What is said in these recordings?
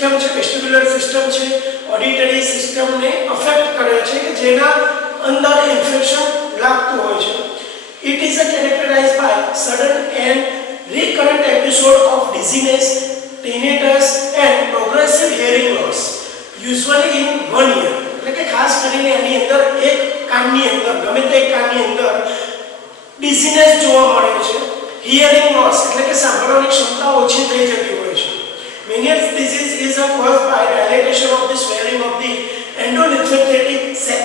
System છે, વેસ્ટિબ્યુલર system છે, auditory સિસ્ટમને અફેક્ટ કરે છે કે જેના અંદર ઇન્ફેક્શન લાગતું હોય છે. It is characterized by sudden and recurrent episode of dizziness, tinnitus and progressive hearing loss, usually in 1 year. એટલે કે ખાસ કરીને આની અંદર એક કાનની અંદર ગમે તે કાનની અંદર ડિઝીનેસ જોવા મળે છે. હિયરિંગ લોસ એટલે કે સાંભળવાની ક્ષમતા ઓછી થઈ જતી હોય છે. Meniere's disease is caused by dilatation of the swelling of the endolymphatic sac.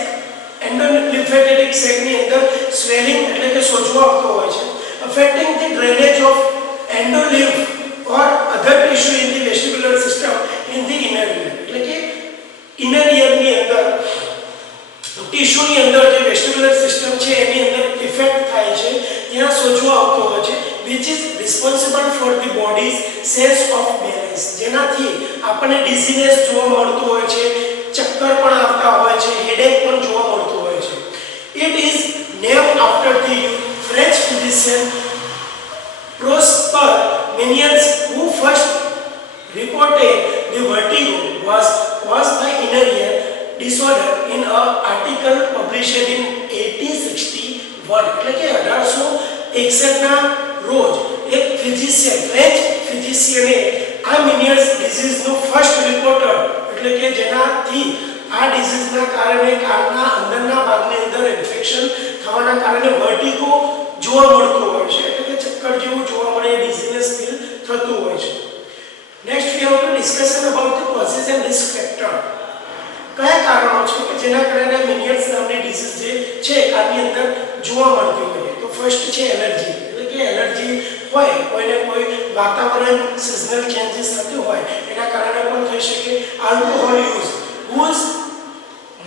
Endolymphatic sac ની અંદર swelling એટલે કે સોજો આવતો હોય છે, affecting the drainage of endolymph or other tissue in the vestibular system in the inner ear. એટલે કે inner ear ની અંદર ટિશ્યુ ની અંદર જે વેસ્ટિબ્યુલર સિસ્ટમ છે એની અંદર ઇફેક્ટ થાય છે, ત્યાં સોજો આવતો હોય છે, which is responsible for the body's sense of balance. જેનાથી આપણને ડિઝીનેસ જોવા મળતું હોય છે, ચક્કર પણ આવતા હોય છે, હેડેક પણ જોવા મળતું હોય છે. It is named after the French physician Prosper Ménière, who first reported the vertigo was caused by inner ear disorder in an article published in 1861. એટલે કે 1861 ના રોજ એક ફિઝિશિયન, ફ્રેન્ચ ફિઝિશિયને આ મેનિયર્સ ડિઝીઝનો ફર્સ્ટ રિપોર્ટર એટલે કે જેનાથી આ ડિઝીઝના કારણે કાનના અંદરના ભાગની અંદર ઇન્ફેક્શન થવાના કારણે વર્ટિગો જોવા મળતું હોય છે, એટલે કે ચક્કર જેવું જોવા મળે, ડિઝીનેસ ફીલ થતું હોય છે. Next we have to discussion about the causes and risk factor. કયા કારણો છે કે જેના કારણે મેનિયર્સ નામની ડિઝીઝ જે છે આની અંદર જોવા મળતી હોય? તો ફર્સ્ટ છે એલર્જી. એટલે કે એલર્જી હોય, કોઈને કોઈ વાતાવરણ સિઝનલ ચેન્જીસ થતું હોય એના કારણે પણ થઈ શકે. Alcohol use, whose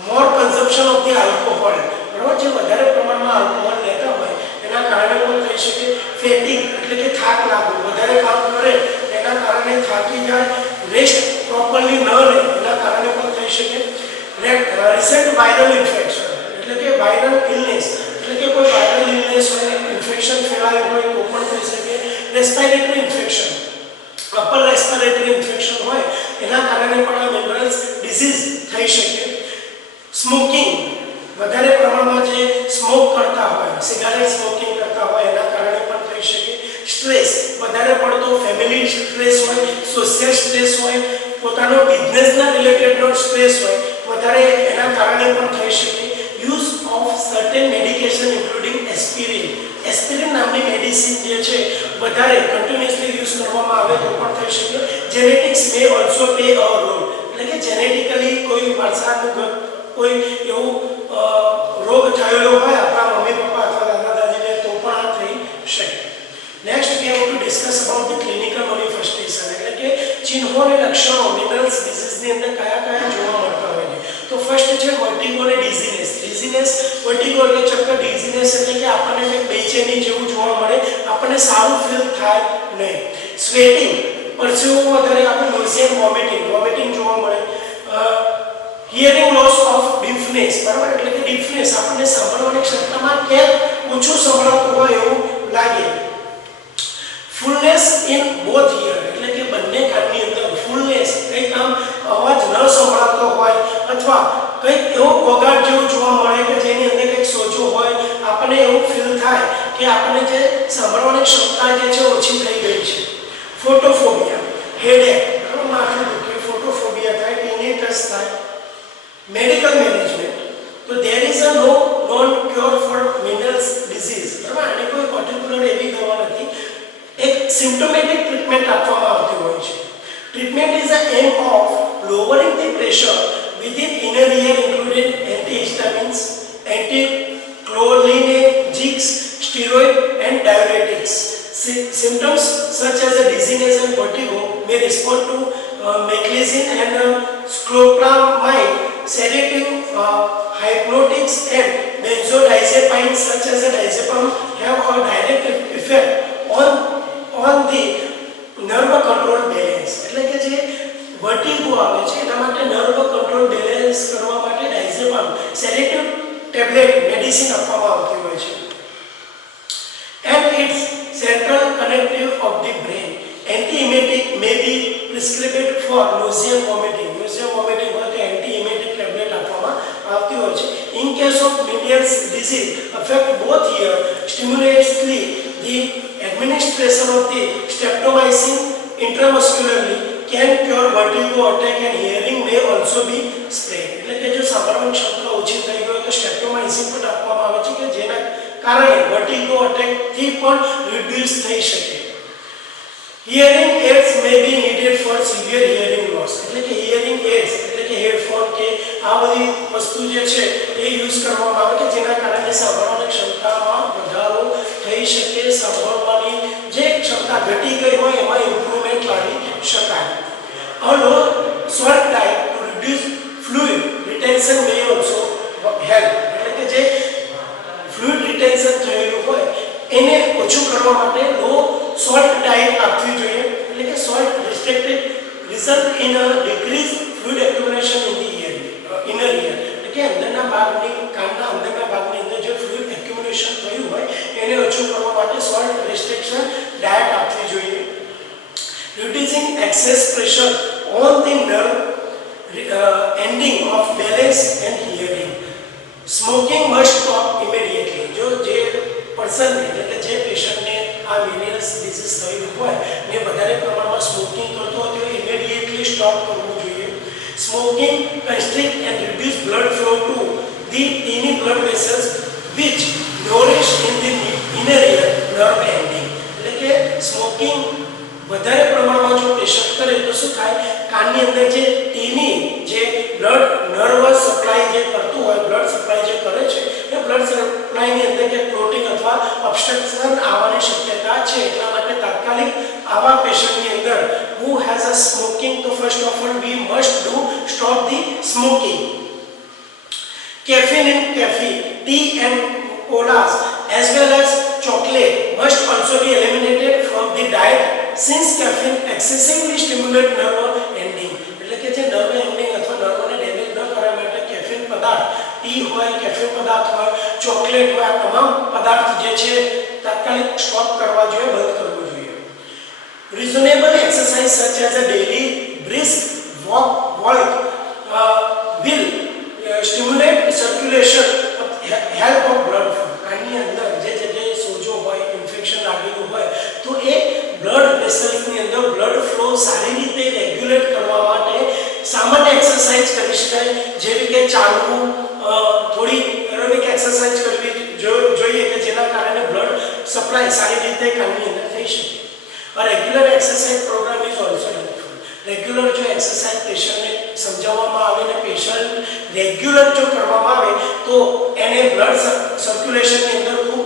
more consumption of the alcohol, બરાબર, જે વધારે પ્રમાણમાં આલ્કોહોલ લેતા હોય એના કારણે પણ થઈ શકે. ફેટિગ એટલે કે થાક લાગવો, વધારે કામ કરે એના કારણે થાકી જાય, રેસ્ટ પ્રોપરલી ન લે એના કારણે પણ થઈ શકે. રિસેન્ટ વાયરલ ઇન્ફેક્શન એટલે કે વાયરલ ઇલનેસ એટલે કે કોઈ વાયરલ ઇલનેસ હોય, ઇન્ફેક્શન ફેલાય હોય તો પણ થઈ શકે. Respiratory infection, upper respiratory infection હોય એના કારણે પણ આ મેનિયર્સ ડિઝીઝ થઈ શકે. સ્મોકિંગ, વધારે પ્રમાણમાં જે સ્મોક કરતા હોય, સિગારેટ સ્મોકિંગ કરતા હોય એના કારણે પણ થઈ શકે. સ્ટ્રેસ, વધારે પડતો ફેમિલી સ્ટ્રેસ હોય, સોશિયલ સ્ટ્રેસ હોય, પોતાનો બિઝનેસના રિલેટેડનો સ્ટ્રેસ હોય વધારે એના કારણે પણ થઈ શકે. Use of certain medication including aspirin. Aspirin નામની મેડિસિન જે છે વધારે કન્ટિન્યુઅસલી યુઝ કરવામાં આવે તો પણ થઈ શકે. Genetics may also play a role. એટલે કે જેનેટિકલી કોઈ વારસાગત કોઈ એવું રોગ થયેલો હોય આપણા મમ્મી પપ્પા અથવા દાદા દાદીને તો પણ આ થઈ શકે. Next we have to discuss about the clinical manifestation. એટલે કે ચિહ્નો અને લક્ષણો મેનિયર્સ ડિઝીઝની અંદર કયા કયા જોવા મળતા હોય છે. તો ફર્સ્ટ છે વર્ટિગો અને ડિઝીનેસ. ડિઝીનેસ, વર્ટિગો એટલે ચક્કર, ડિઝીનેસ એટલે કે આપણને કંઈક બેચેની જેવું જોવા મળે, આપણને સારું ફીલ થાય નહીં. સ્વેટિંગ, પરસેવો વધારે આવે, નોઝિયા, વોમિટિંગ જોવા મળે. હિયરિંગ લોસ ઓફ ડીફનેસ, બરાબર, એટલે કે ડીફનેસ આપણને સાંભળવાની ક્ષમતામાં ક્યાંક ઓછું સંભળાતું હોય એવું લાગે. ફૂલનેસ ઇન બોથ ઇયર એટલે કે બંને કાનની અંદર ફૂલનેસ, કંઈક આમ અવાજ ન સંભળાતો હોય અથવા કંઈક એવો વગાડ જેવું જોવા મળે કે જેની અંદર કંઈક સોજો હોય, આપણને એવું ફીલ થાય કે આપણને જે સાંભળવાની ક્ષમતા જે છે ઓછી થઈ ગઈ છે. ફોટોફોબિયા, હેડેક, માથું દુખે, ફોટોફોબિયા થાય, ટિનિટસ થાય. મેડિકલ મેનેજમેન્ટ, તો there is a no known cure for Meniere's disease, બરાબર, આની કોઈ પર્ટિક્યુલર એવી દવા નથી. એક સિમ્પ્ટોમેટિક ટ્રીટમેન્ટ આપવામાં આવતી હોય છે. Treatment is a aim of lowering the pressure within inner ear including antihistamines, anticholinergics, steroid and diuretics. Symptoms such as dizziness and vertigo may respond to meclizine and scloramine, sedative, hypnotics and benzodiazepines such as diazepam have a direct effect on the nerve control balance. એટલે કે જે વર્ટિગો આવે છે એના માટે nerve control balance કરવા માટે ડાયઝેપામ સેડેટિવ tablet medicine આપવામાં આવતી હોય છે. And its central connective of the brain. Antiemetic may be prescribed for nausea vomiting હોય તો એન્ટી ઇમેટિક ટેબ્લેટ આપવામાં આવતી હોય છે. In case of Meniere disease affect both ear, stimulatively the administration of the streptomycin intramuscularly can cure vertigo attack and hearing may also be spared. એટલે કે જો સાંભળવાની ક્ષમતા ઓછી થઈ ગઈ તો સ્ટ્રેપ્ટોમાઇસિન પણ આપવામાં આવે છે કે જેના કારણે વર્ટિગો અટેક થી પણ રિડ્યુસ થઈ શકે. Hearing aids may be needed for severe hearing loss. એટલે કે hearing aids એટલે કે હેડફોન કે આ બધી વસ્તુ જે છે એ યુઝ કરવામાં આવે કે જેના કારણે સાંભળવાની ક્ષમતામાં વધારો થઈ શકે, સાંભળવાની જે ક્ષમતા ઘટી ગઈ હોય એમાં ઇમ્પ્રુવમેન્ટ લાવી શકાય. A low salt diet to reduce fluid retention may also help. એટલે કે જે ફ્લુઇડ રિટેન્શન થયેલું હોય એને ઓછું કરવા માટે લો સોલ્ટ ડાયટ આપવી જોઈએ. એટલે કે salt restricted result in a decrease fluid accumulation in the inner ear. એટલે કે અંદરના ભાગની કાનના અંદરના ભાગની અંદર જે ફ્લુઇડ એક્યુમ્યુલેશન થયું હોય એને ઓછું કરવા માટે સોલ્ટ રિસ્ટ્રિક્શન ડાયટ આપવી જોઈએ. Reducing excess pressure on the nerve ending of balance and hearing. Smoking must stop immediately. જો જે પર્સન એટલે કે જે પેશન્ટને આ મેનિયર ડિઝીઝ થયું હોય ને વધારે પ્રમાણમાં સ્મોકિંગ કરતો હોય તો ઇમિડિયેટલી સ્ટોપ કરવું જોઈએ. Smoking constrict and reduce blood flow to the tiny blood vessels which nourish in the inner ear nerve ending. એટલે કે સ્મોકિંગ વધારે પ્રમાણમાં જો પેશન્ટ કરે તો શું થાય, કાનની અંદર જે ટીની જે બ્લડ નર્વસ સપ્લાય જે કરતું હોય, બ્લડ સપ્લાય જે કરે છે એ બ્લડ સપ્લાયની અંદર કે ક્લોટિંગ અથવા ઓબ્સ્ટ્રક્શન આવવાની શક્યતા છે. એટલા માટે તાત્કાલિક આવા પેશન્ટની અંદર who has a smoking તો first of all we must do stop the smoking. Caffeine and caffeine, tea and colas as well as chocolate must also be eliminated from the diet since caffeine excessively stimulate nerve ending. એટલે કે જે nerve ending અથવા નર્વને damage ન કરવા માટે caffeine પદાર્થ, T હોય, caffeine પદાર્થ હોય, ચોકલેટ હોય, આ તમામ પદાર્થ જે છે તાત્કાલિક સ્ટોપ કરવા જોઈએ, બંધ કરવું જોઈએ. Reasonable exercise such as a daily brisk walk will stimulate circulation help of blood flow. કાનની અંદર જે જગ્યાએ સોજો હોય, ઇન્ફેક્શન લાગેલું હોય તો એ બ્લડ વેસલ્સની અંદર બ્લડ ફ્લો સારી રીતે રેગ્યુલેટ કરવા માટે સામાન્ય એક્સરસાઇઝ કરી શકાય, જેવી કે ચાલવું, થોડી એરોબિક એક્સરસાઇઝ કરવી જોઈએ કે જેના કારણે બ્લડ સપ્લાય સારી રીતે કાનની અંદર થઈ શકે. A regular exercise program is also helpful. Regular જો એક્સરસાઇઝ પેશન્ટને સમજાવવામાં આવે ને પેશન્ટ રેગ્યુલર જો કરવામાં આવે તો એને બ્લડ સર્ક્યુલેશનની અંદર ખૂબ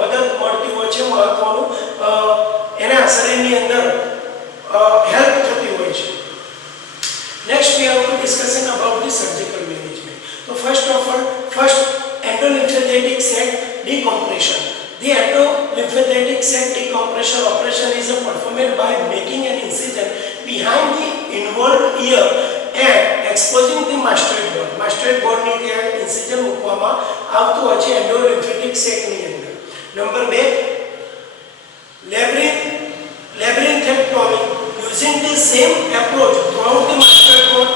મદદ મળતી હોય છે, મહત્વનું એના શરીરની અંદર હેલ્પ થતી હોય છે. Next we have to discussion about the surgical management. તો first of all endolymphatic sac decompression. The endolymphatic sac decompression operation is performed by making an incision behind the inward ear and exposing the mastoid bone. Mastoid bone ની ત્યાં incision મૂકવામાં આવતું હોય છે endolymphatic sac ની અંદર. Number 2, labyrinthectomy using the same approach throughout the mastoid bone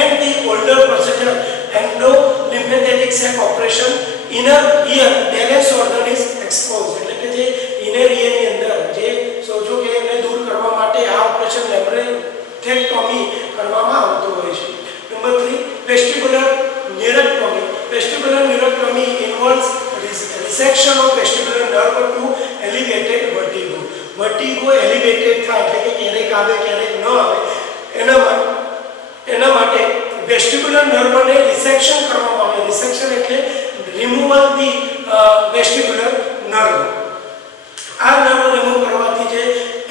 and the older procedure endolymphatic sac operation. Inner ear balance organ is exposed. એટલે કે જે inner ear ની અંદર જે સોજો કે એને દૂર કરવા માટે આ ઓપરેશન labyrinthectomy કરવામાં આવતું હોય છે. Number 3, vestibular neurectomy. Vestibular neurectomy involves resection of vestibular nerve to elevated vertigo. Vertigo elevated થાય એટલે કે ક્યારેક આવે ક્યારેક ન આવે એના માટે વેસ્ટિબ્યુલર નર્વને રિસેક્શન કરવામાં આવે. રિસેક્શન એટલે રિમૂવલ ધી વેસ્ટિબ્યુલર નર્વ. આ નર્વ રિમૂવ કરવાથી જે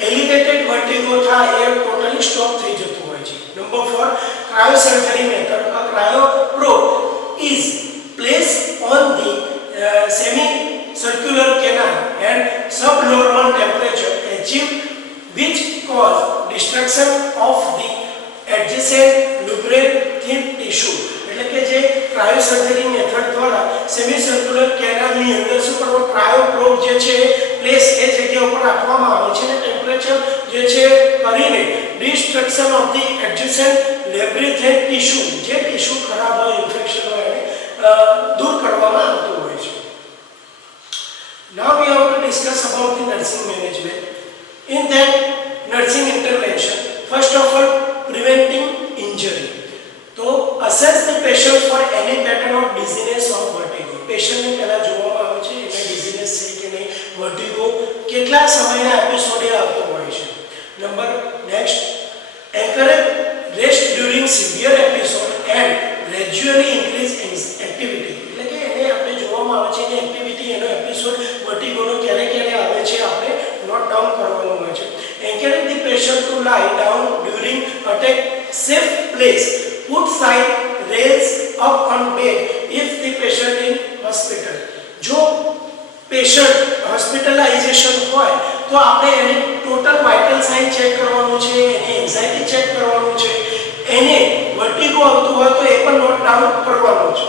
એલિવેટેડ વર્ટિગો થાય એ ટોટલી સ્ટોપ થઈ જતું હોય છે. Number 4, cryosurgery method. A cryo probe is placed on the semicircular canal and subnormal temperature achieved which cause destruction of the adjacent lubricant tissue. એટલે કે જે ક્રાયોસર્જરી મેથડ દ્વારા સેમી સર્ક્યુલર કેનાલની અંદર શું કરવો, ક્રાયો પ્રોબ જે છે પ્લેસ એ જગ્યા ઉપર રાખવામાં આવે છે અને ટેમ્પરેચર જે છે કરીને ડિસ્ટ્રક્શન ઓફ ધી એડજસન્ટ લેબ્રિથેન્ટ ટિશ્યુ, જે ટિશ્યુ ખરાબ હોય, ઇન્ફેક્શન હોય એને દૂર કરવામાં આવતું હોય છે. Now we have to discuss about the nursing management. In that nursing intervention, first of all, preventing injury. So, assess the patient for any pattern of dizziness or vertigo. Patient ને પહેલા જોવામાં આવે છે એને dizziness છે કે નહીં, vertigo કેટલા સમયના એપિસોડ આવતો હોય છે. Number next, encourage rest during severe episode and gradually increase activity. એટલે કે એને આપણે જોવામાં આવે છે કે એક્ટિવિટી એનો એપિસોડ વર્ટિગોનો ક્યારે ક્યારે આવે છે આપણે નોટ ડાઉન કરવાનું હોય છે. Encourage the patient to lie down during attack, safe place. Put side rails up on bed if the patient in hospital. જો પેશન્ટ હોસ્પિટલાઇઝેશન હોય તો આપણે એને ટોટલ વાઇટલ સાઇન ચેક કરવાનું છે, એની એન્ઝાઇટી ચેક કરવાનું છે, એને વર્ટિગો આવતું હોય તો એ પણ નોટ ડાઉન કરવાનું છે.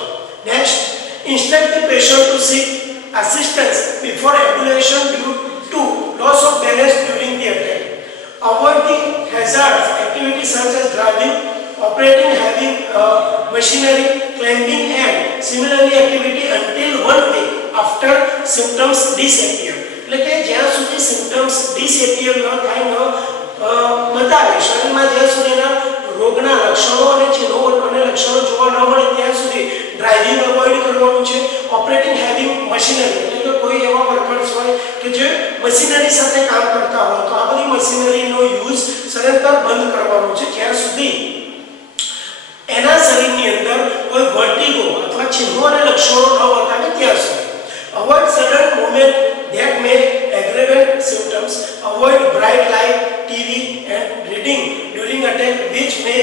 Next, instruct the patient to seek assistance before ambulation due to loss of balance during the attack. Avoid the hazards activities such as driving, operating heavy machinery, climbing and similarly activity until 1 week after symptoms disappear. એટલે કે જ્યાં સુધી symptoms disappear ન થાય, ન બતાવે શરીરમાં, જ્યાં સુધી એના રોગના લક્ષણો અને ચિહ્નો અને લક્ષણો જોવા ન મળે ત્યાં સુધી ડ્રાઇવિંગ અવોઇડ કરવાનું છે. ઓપરેટિંગ હેવી મશીનરી એટલે કે કોઈ એવા વર્કર્સ હોય કે જે મશીનરી સાથે કામ કરતા હોય તો આ બધી મશીનરીનો યુઝ સદંતર બંધ કરવાનો છે જ્યાં સુધી એના શરીરની અંદર કોઈ વર્ટિગો અથવા ચિહ્નો અને લક્ષણો ન બતાવે ત્યાં સુધી. Avoid sudden movement that may aggravate symptoms. Avoid bright light, TV and reading during attack which may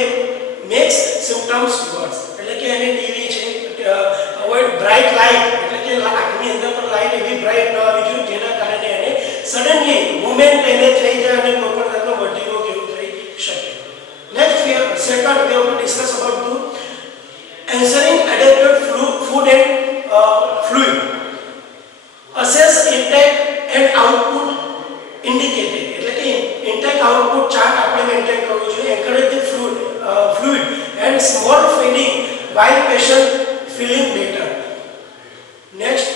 makes symptoms worse. એટલે કે એને ટીવી છે, avoid bright light એટલે કે આંખની અંદર પર લાઈટ એવી બ્રાઇટ ન આવી જોઈએ જેના કારણે એને સડનલી મૂવમેન્ટ એને થઈ જાય અને કોઈ પણ જાતનો વર્ટિગો કેવું થઈ શકે. Next, second we have to discuss about the ensuring adequate food and fluid. Assess intake and output indicated. એટલે કે intake output chart આપણે મેન્ટેન કરવું જોઈએ. Encourage the fluid and small feeding while patient feeling better. Next,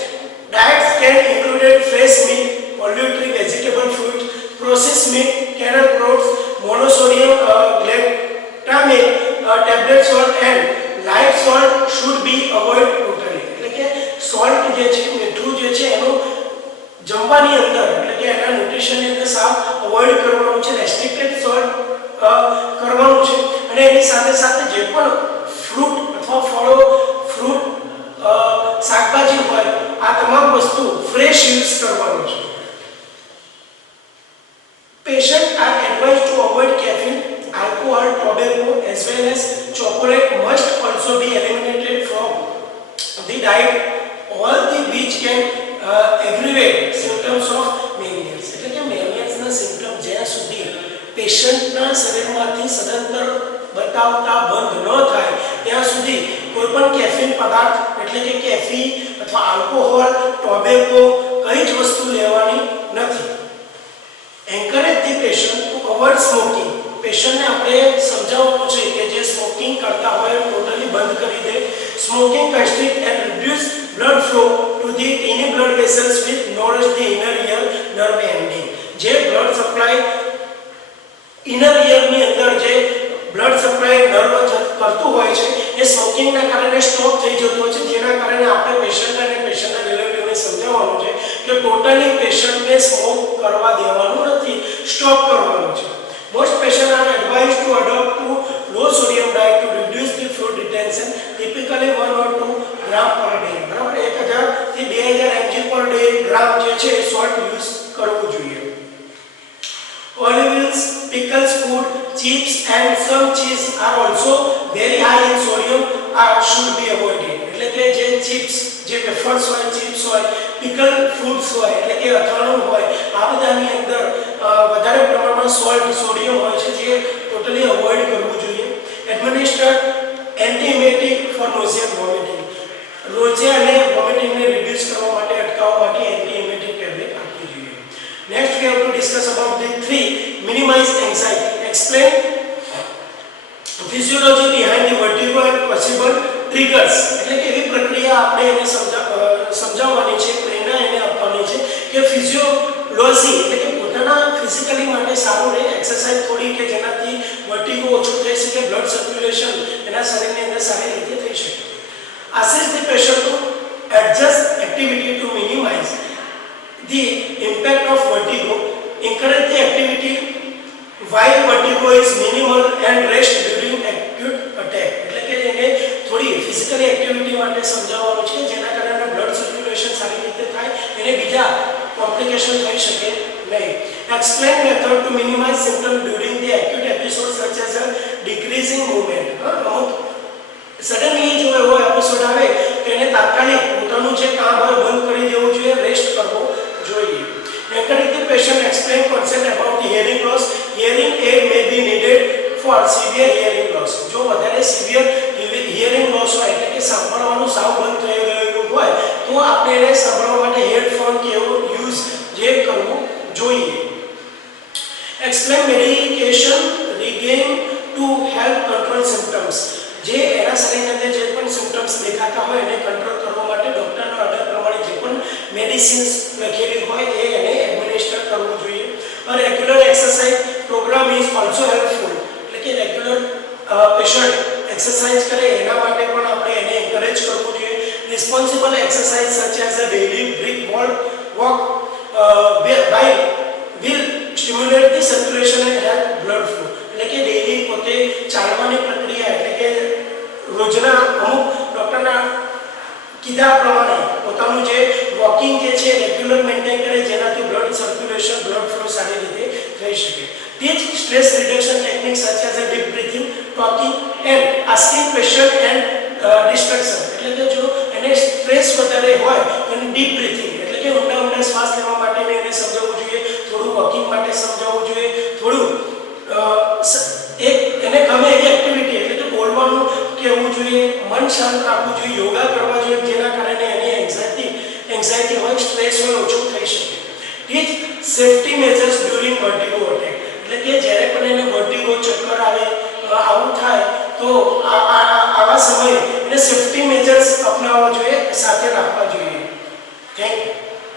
diets can include fresh meat, poultry, vegetable fruit, processed meat, canned fruits, monosodium glutamate tablets salt and light salt should be avoided totally. એટલે કે salt જે છે, મીઠું જે છે એનું જમવાની અંદર એટલે કે એના ન્યુટ્રિશનની અંદર સાવ અવોઇડ કરવાનું છે, રેસ્ટ્રિક્ટેડ સોલ્ટ કરવાનું છે અને એની સાથે સાથે જે પણ ફ્રૂટ અથવા ફળો, ફ્રૂટ, શાકભાજી હોય આ તમામ વસ્તુ ફ્રેશ યુઝ કરવાનું છે. Patients are advised to avoid caffeine, alcohol, tobacco as well as chocolate must also be eliminated from the diet, all the which can aggravate symptoms of manias. એટલે કે મેનિયાસના સિમ્પટમ જ્યાં સુધી પેશન્ટના શરીરમાંથી સદંતર બતાવતા બંધ ન થાય ત્યાં સુધી કોઈ પણ કેફીન પદાર્થ એટલે કે કેફી અથવા આલ્કોહોલ, ટોબેકો કઈ જ વસ્તુ લેવાની નથી. Encourage the patient to avoid smoking. પેશન્ટને આપણે સમજાવવાનું છે કે જે સ્મોકિંગ કરતા હોય ટોટલી બંધ કરી દે. Smoking constrict and reduce blood flow to the tiny blood vessels which nourish the inner ear nerve ending. જે blood supply inner ear ની અંદર જે blood supply nerve કરતું હોય છે એ સ્મોકિંગના કારણે સ્ટોપ થઈ જતું હોય છે જેના કારણે આપણે પેશન્ટ અને પેશન્ટના રિલેટિવને સમજાવવાનું છે કે ટોટલી પેશન્ટને સ્મોક કરવા દેવાનું નથી, સ્ટોપ કરવાનું છે. Most patients are advised to adopt to low sodium diet to reduce the fluid retention, typically 1 or 2 gram per day. બરાબર, 1000 થી 2000 mg per day ગ્રામ જે છે એ સોલ્ટ યુઝ કરવું જોઈએ. Olive oils, pickles, food, chips and some cheese are also very high in sodium should be avoided. એટલે કે જે chips, જે વેફર્સ હોય, chips હોય, pickle foods હોય એટલે કે અથાણું હોય આ બધાની અંદર વધારે પ્રમાણમાં સોલ્ટ, સોડિયમ હોય છે જે ટોટલી અવોઇડ કરવું જોઈએ. Administer antiemetic for nausea, vomiting. Nausea અને vomiting physiology behind the vertigo and possible triggers, એટલે કે એવી પ્રક્રિયા આપણે એને સમજાવવાની છે, પ્રેરણા એને આપવાની છે કે ફિઝિયોલોજી એટલે કે પોતાના ફિઝિકલી માટે સારું રહે, એક્સરસાઇઝ થોડી કે જેનાથી વર્ટિગો ઓછું થઈ શકે, બ્લડ સર્ક્યુલેશન એના શરીરની અંદર સારી રીતે થઈ શકે. assist the patient to adjust activity to minimize the impact of vertigo, encourage the activity while vertigo is minimal and rest during acute attack, એટલે કે એને થોડી ફિઝિકલી એક્ટિવિટી માટે સમજાવવાનું છે જેના કારણે બ્લડ સર્ક્યુલેશન સારી રીતે થાય, એને બીજા કોમ્પ્લિકેશન થઈ શકે નહીં. Explain method to minimize symptoms during the acute episode such as a decreasing movement. Suddenly જો એવો એપિસોડ આવે તો એને તાત્કાલિક પોતાનું જે કામ હોય બંધ કરી દેવું જોઈએ, રેસ્ટ કરવો જોઈએ. Encourage the patient explain concept about the hearing loss. Hearing aid may be needed for severe hearing loss. જો વધારે સિવિયર હિયરિંગ લોસ હોય એટલે કે સાંભળવાનું સાવ બંધ થઈ ગયેલું હોય તો આપણે એને સાંભળવા માટે હેડફોન કે એવો યુઝ જે કરવું જોઈએ. Explain medication regain to help control symptoms. જે એના શરીરની અંદર જે પણ સિમ્પટમ્સ દેખાતા હોય એને કંટ્રોલ કરવા માટે ડોક્ટરના ઓર્ડર પ્રમાણે જે પણ મેડિસિન્સ લખેલી હોય એ એને એડમિનિસ્ટર કરવું જોઈએ. A regular exercise program is also helpful, એટલે કે રેગ્યુલર પેશન્ટ એક્સરસાઇઝ કરે એના માટે પણ આપણે એને એન્કરેજ કરવું જોઈએ. Responsible exercise such as a daily brisk walk will stimulate the circulation and help blood flow, એટલે કે ડેલી પોતે ચાલવાની પ્રક્રિયા એટલે કે રોજના અમુક ડોક્ટરના કીધા પ્રમાણે પોતાનું જે વોકિંગ જે છે રેગ્યુલર મેન્ટેન કરે જેનાથી બ્લડ સર્ક્યુલેશન બ્લડ ફ્લો સારી રીતે થઈ શકે. Teach stress reduction techniques such as a deep breathing, talking and asking question and distraction, એટલે કે જો એને સ્ટ્રેસ વધારે હોય તો ડીપ બ્રીથિંગ એટલે કે ઊંડા શ્વાસ લેવા માટે એને સમજાવવું જોઈએ, થોડું વોકિંગ માટે સમજાવવું જોઈએ, થોડું એક એને ગમે એવી એક્ટિવિટી એટલે કે બોલવાનું કહેવું જોઈએ, મન શાંત રાખવું જોઈએ, યોગા કરવા જોઈએ જેના કારણે એની એન્ઝાઇટી હોય સ્ટ્રેસ હોય ઓછું થઈ શકે. ટીચ સેફટી મેજર્સ ડ્યુરિંગ વર્ટિગો અટેક, એટલે કે જ્યારે પણ એને વર્ટિગો ચક્કર આવે આવું થાય તો આવા સમયે એને સેફટી મેજર્સ અપનાવવા જોઈએ, સાથે રાખવા